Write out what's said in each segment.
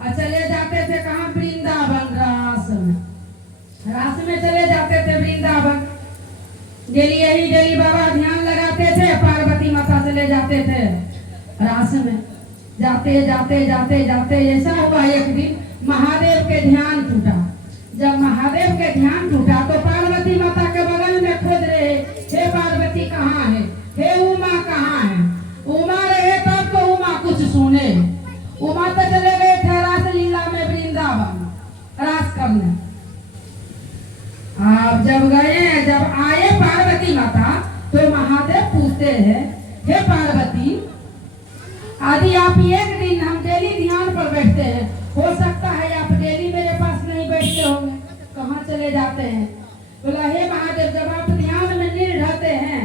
और चले जाते थे कहाँ, वृंदावन रास में। रास में चले जाते थे वृंदावन। डेली बाबा ध्यान लगाते थे, पार्वती माता चले जाते थे रास में। जाते जाते जाते जाते ऐसा हुआ एक दिन महादेव के ध्यान टूटा। जब महादेव के ध्यान टूटा तो पार्वती माता के बगल में खोज रहे, हे पार्वती कहाँ है, हे उमा कहाँ है। उमा रहे तब तो उमा कुछ सुने। उमा तो चले गए थे रास लीला में वृंदावन रास करने। अब जब आए पार्वती माता तो महादेव पूछते हैं, हे पार्वती आदि आप एक दिन, हम डेली ध्यान पर बैठते हैं, हो सकता है आप डेली मेरे पास नहीं बैठते होंगे, कहाँ चले जाते हैं। बोला हे महादेव जब आप ध्यान में नीर रहते हैं,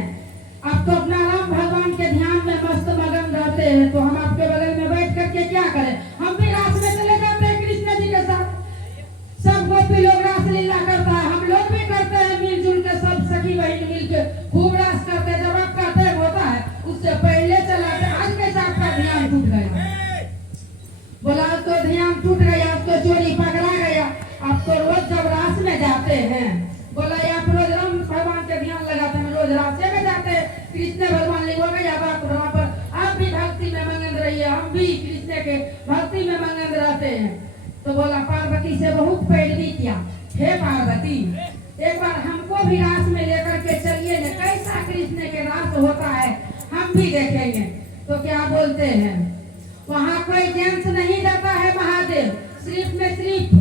आप तो अपना राम भगवान के ध्यान में मस्त मगन रहते हैं, तो हम आपके बगल में बैठ करके क्या करें। हम भी रास में चले जाते हैं कृष्ण जी के साथ। सब गोपी लोग रास लीला करता है, हम लोग भी करते हैं मिलजुल के, सब सखी बहन मिल के खूब रास करते हैं। जब आपका तय होता है उससे पहले चलाते। आज कैसे आपका ध्यान टूट गया। बोला आज तो ध्यान टूट गया, आज तो चोरी पकड़ा गया। आप तो रोज जब रास में जाते हैं, बोला आप रोज राम भगवान के ध्यान लगाते हैं, रोज रास्ते में जाते हैं, कृष्ण भगवान लिखो गया बात बराबर। आप भी भक्ति में मगन रहिए, हम भी कृष्ण के भक्ति में मगन रहते हैं। तो बोला पार्वती से बहुत पैरवी किया, हे पार्वती एक बार हमको भी रास में लेकर के चलिए न, कैसा कृष्ण के रास होता है हम भी देखेंगे। तो क्या बोलते हैं, वहाँ कोई जेंट्स नहीं जाता है महादेव, सिर्फ में सिर्फ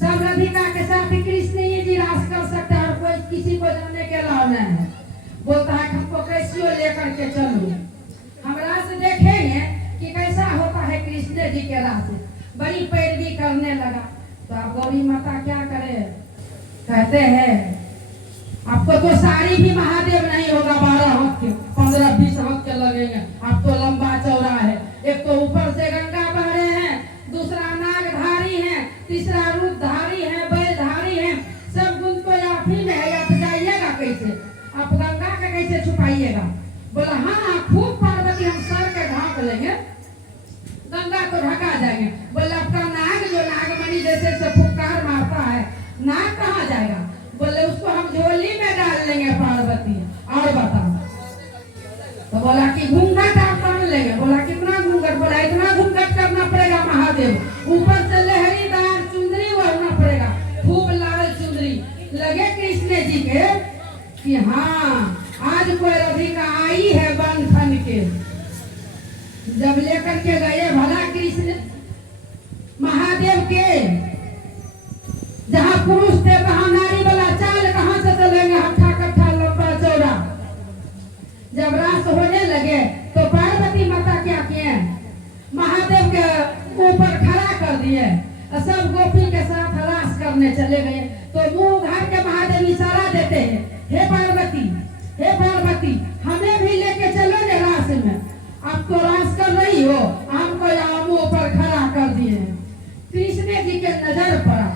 सब राधिका के साथ कृष्ण ही जी रास कर सकता है और कोई किसी को जाने के अलावा नहीं है। बोलता है हमको कैसियो लेकर के चलो, हम रास देखेंगे कि कैसा होता है कृष्ण जी के रास। बड़ी पैरवी करने लगा। तो अब गौरी माता क्या करे, कहते हैं आपको तो साड़ी भी महादेव नहीं होगा, 12 हाथ के 15-20 हाथ के लगेंगे। आप तो लंबा चौड़ा है, एक तो ऊपर से गंगा बह रहे हैं, दूसरा नागधारी है, तीसरा रूपधारी है, बैलधारी है, सब गुण तो आप ही में है। आप जाइएगा कैसे, आप गंगा का कैसे छुपाइएगा। बोला हाँ खूब पार्वती हम सर के ढांक लेंगे, गंगा को ढका जाएंगे। बोले आपका नाग जो नागमणि जैसे से फुफकार मारता है, नाग कहाँ जाएगा। बोले उसको हम झोली में डाल लेंगे पार्वती। और बताओ। तो बोला कि घूंघट आप पहन लेंगे। बोला कितना घूंघट। बोला इतना घूंघट करना पड़ेगा महादेव, ऊपर से लहरीदार चुंदरी ओढ़ना पड़ेगा, खूब लाल चुंदरी लगे कृष्ण जी के कि हाँ आज कोई राधिका आई है बन ठन के। जब लेकर के गए भला कृष्ण महादेव के, जहाँ पुरुष थे वहाँ नारी वाला चाल कहाँ से चलेंगे, हट्ठा कट्ठा लंबा चौड़ा। जब रास होने लगे तो पार्वती माता क्या किए, महादेव के ऊपर खड़ा कर दिए, सब गोपी के साथ रास करने चले गए। तो मुंह उघार के महादेव इशारा देते हैं, हे पार्वती हमें भी लेके चलो ने रास में। आप तो रास कर रही हो, हमको यहाँ मुंह पर खड़ा कर दिए। कृष्ण जी के नजर पड़ा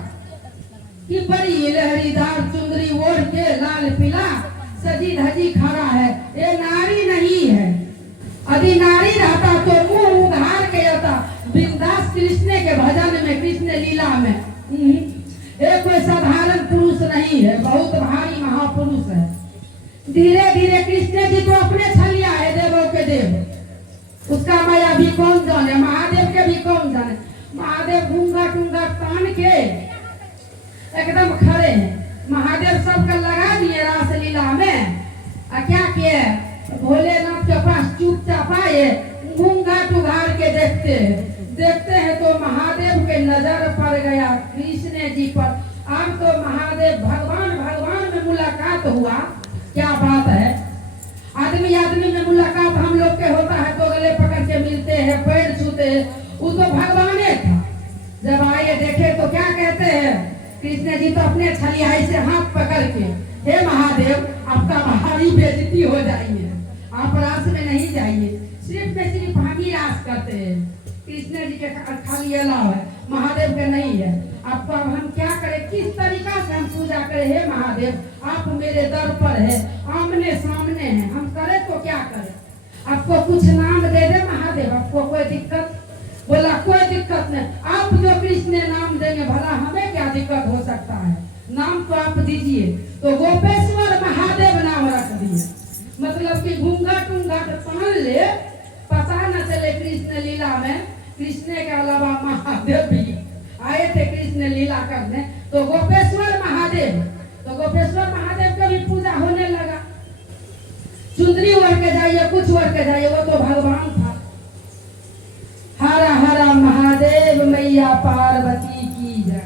कि बड़ी लहरीदार चुंदरी ओढ़ के लाल पीला सजी धजी खड़ा है, ये नारी नहीं है। यदि नारी रहता तो मुंह उघार के आता बिंदास कृष्ण के भजन में, कृष्ण लीला में। ये कोई साधारण पुरुष नहीं है, बहुत भारी महापुरुष है। धीरे धीरे कृष्ण जी तो अपने छलिया है, देवों के देव, उसका माया भी कौन जाने, महादेव के भी कौन जाने। महादेव घूंघट तान के एकदम खड़े हैं। महादेव सबका लगा दिए रास लीला में। क्या किए, भोलेनाथ के पास चुपचाप आए, घूंघट उघार के देखते हैं तो महादेव के नजर पड़ गया कृष्ण जी पर। अब तो महादेव भगवान में मुलाकात हुआ। क्या बात है, आदमी में मुलाकात हम लोग के होता है तो गले पकड़ के मिलते हैं, पैर छूते हैं, वो तो भगवान था। जब आए देखे तो क्या कहते हैं, कृष्ण जी तो अपने छलियाई से हाथ पकड़ के, हे महादेव आपका भारी बेइज्जती हो जाइए, आप रास में नहीं जाइए, सिर्फ हम ही रास करते हैं। कृष्ण जी के खाली अलाव है, महादेव के नहीं है। आपको अब हम क्या करें, किस तरीका से हम पूजा करें। हे महादेव आप मेरे दर पर है, आमने सामने हैं, हम करें तो क्या करें। आपको कुछ नाम दे दे महादेव, आपको कोई दिक्कत। बोला कोई दिक्कत नहीं, आप दीजिए, तो गोपेश्वर महादेव नाम रख दिए। मतलब कि घूंघट उंघट पहन ले, पता न चले कृष्ण लीला में, कृष्ण के अलावा महादेव भी आए थे कृष्ण लीला करने, तो गोपेश्वर महादेव, तो गोपेश्वर महादेव का भी पूजा होने लगा। चुंदरी ओढ़ के जाइए, कुछ ओढ़ के जाइए, वो तो भगवान था। हरा हरा महादेव, मैया पार्वती की जय।